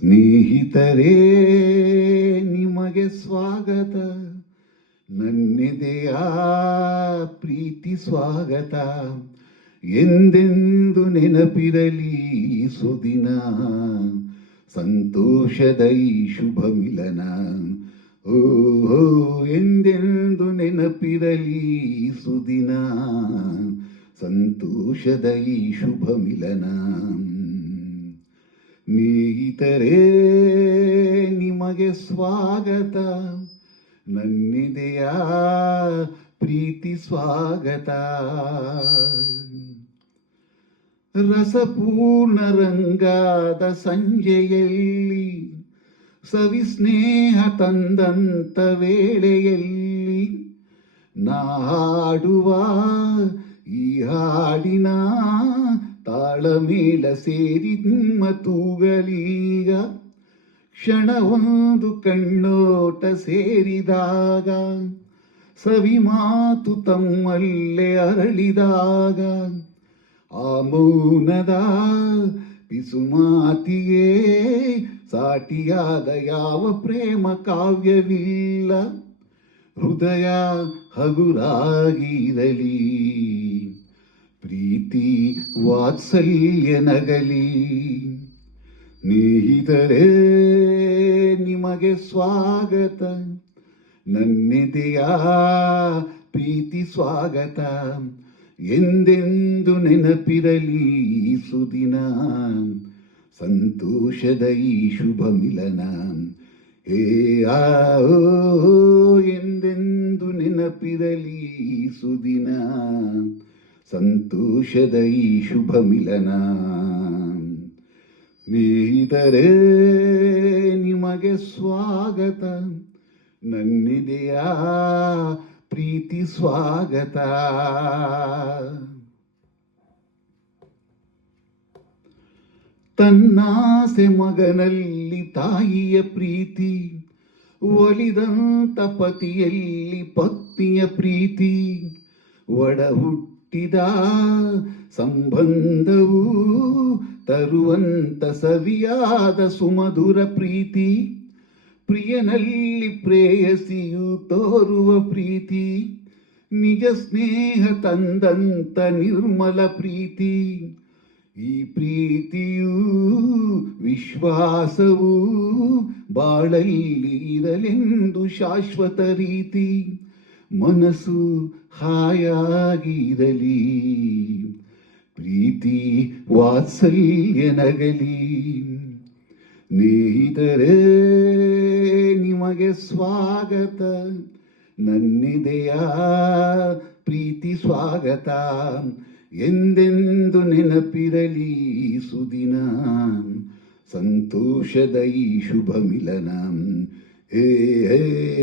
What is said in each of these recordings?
ಸ್ನೇಹಿತರೇ, ನಿಮಗೆ ಸ್ವಾಗತ. ನನ್ನೆದೆಯ ಪ್ರೀತಿ ಸ್ವಾಗತ. ಎಂದೆಂದು ನೆನಪಿರಲಿ ಸುದಿನ. ಸಂತೋಷದ ಈ ಶುಭ ಮಿಲನ. ಓಹೋ, ಎಂದೆಂದು ನೆನಪಿರಲಿ ಸುದಿನ. ಸಂತೋಷದ ಈ ಶುಭ ಮಿಲನ. ಸ್ನೇಹಿತರೇ ನಿಮಗೆ ಸ್ವಾಗತ. ನನ್ನಿದೆಯ ಪ್ರೀತಿ ಸ್ವಾಗತ. ರಸಪೂರ್ಣ ರಂಗಾದ ಸಂಜೆಯಲ್ಲಿ ಸವಿಸ್ನೇಹ ತಂದಂತ ವೇಳೆಯಲ್ಲಿ ನಾಡುವ ಈ ತಾಳಮೇಳ ಸೇರಿ ನಿಮ್ಮ ತೂಗಲೀಗ ಕ್ಷಣವೊಂದು ಕಣ್ಣೋಟ ಸೇರಿದಾಗ, ಸವಿ ಮಾತು ತಮ್ಮಲ್ಲೇ ಅರಳಿದಾಗ, ಆ ಮೌನದ ಪಿಸುಮಾತಿಯೇ ಸಾಟಿಯಾದ ಯಾವ ಪ್ರೇಮ ಕಾವ್ಯವಿಲ್ಲ, ಹೃದಯ ಹಗುರಾಗಿರಲಿ ಪ್ರೀತಿ ವಾತ್ಸಲ್ಯ ನಗಲಿ. ನಿಮಗೆ ಸ್ವಾಗತ. ನನ್ನೆದೆಯ ಪ್ರೀತಿ ಸ್ವಾಗತ. ಎಂದೆಂದು ನೆನಪಿರಲಿ ಸುದಿನ. ಸಂತೋಷದ ಈ ಶುಭ ಮಿಲನ. ಹೇ ಆ ಎಂದೆಂದು ನೆನಪಿರಲಿ ಸುದಿನ. ಸಂತೋಷದ ಈ ಶುಭ ಮಿಲನ ಸ್ನೇಹಿತರೇ, ನಿಮಗೆ ಸ್ವಾಗತ. ನನ್ನಿದೆಯ ಪ್ರೀತಿ ಸ್ವಾಗತ. ತನ್ನಾಸೆ ಮಗನಲ್ಲಿ ತಾಯಿಯ ಪ್ರೀತಿ, ಒಲಿದಂತ ಪತಿಯಲ್ಲಿ ಪತ್ನಿಯ ಪ್ರೀತಿ ಒಡ ಹುಟ್ಟಿದ ಸಂಬಂಧವು ತರುವಂತ ಸವಿಯಾದ ಸುಮಧುರ ಪ್ರೀತಿ. ಪ್ರಿಯನಲ್ಲಿ ಪ್ರೇಯಸಿಯು ತೋರುವ ಪ್ರೀತಿ. ನಿಜ ಸ್ನೇಹ ತಂದಂತ ನಿರ್ಮಲ ಪ್ರೀತಿ. ಈ ಪ್ರೀತಿಯು ವಿಶ್ವಾಸವೂ ಬಾಳಲ್ಲಿ ಇರಲೆಂದು ಶಾಶ್ವತ ರೀತಿ. ಮನಸ್ಸು ಹಾಯಾಗಿರಲಿ. ಪ್ರೀತಿ ವಾತ್ಸಲ್ಯನಗಲಿ ನಗಲಿ. ನಿಮಗೆ ಸ್ವಾಗತ. ನನ್ನಿದೆಯ ಪ್ರೀತಿ ಸ್ವಾಗತ. ಎಂದೆಂದು ನೆನಪಿರಲಿ ಸುದಿನ. ಸಂತೋಷದ ಈ ಶುಭ ಮಿಲನ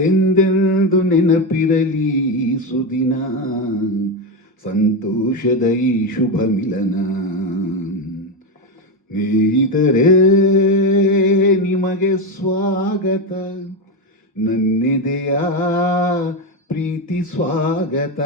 ಎಂದೆಂದು ನೆನಪಿರಲಿ ಸುದಿನ ಸಂತೋಷದ ಈ ಶುಭ ಮಿಲನ. ನೀದರೆ ನಿಮಗೆ ಸ್ವಾಗತ. ನನ್ನೆದೆಯ ಪ್ರೀತಿ ಸ್ವಾಗತ.